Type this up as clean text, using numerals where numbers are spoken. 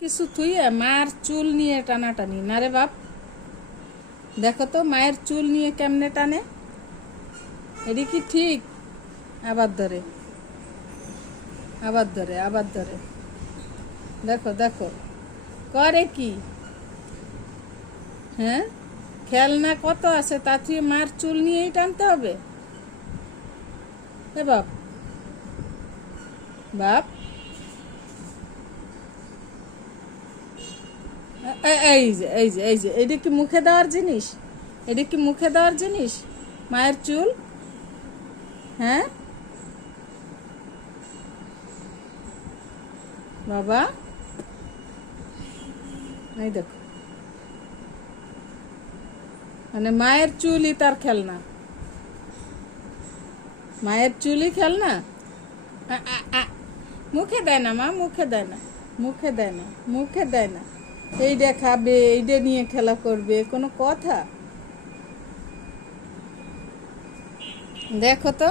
কিছু থুইয়ে মায়ের চুল নিয়ে টানাটানি না রে বাপ। দেখো তো মায়ের চুল নিয়ে কেমনে টানে, এটি কি ঠিক? আবার ধরে আবার ধরে আবার ধরে, দেখো দেখো করে কি। হ্যাঁ, খেলনা কত আছে, তা তুই মায়ের চুল নিয়েই টানতে হবে? এ বাপ বাপ, এই যে এই যে এই যে এটা কি মুখে দেওয়ার জিনিস? এটা কি মুখে দেওয়ার জিনিস মায়ের চুল? হ্যাঁ বাবা, এই দেখো, মানে মায়ের চুলই তার খেলনা, মায়ের চুলই খেলনা। আ, আ, আ। মুখে দেয় না মা, মুখে দেয় না, মুখে দেয় না, মুখে দেয় না। এইটা খাবে, এইটা নিয়ে খেলা করবে, কোনো কথা? দেখো তো।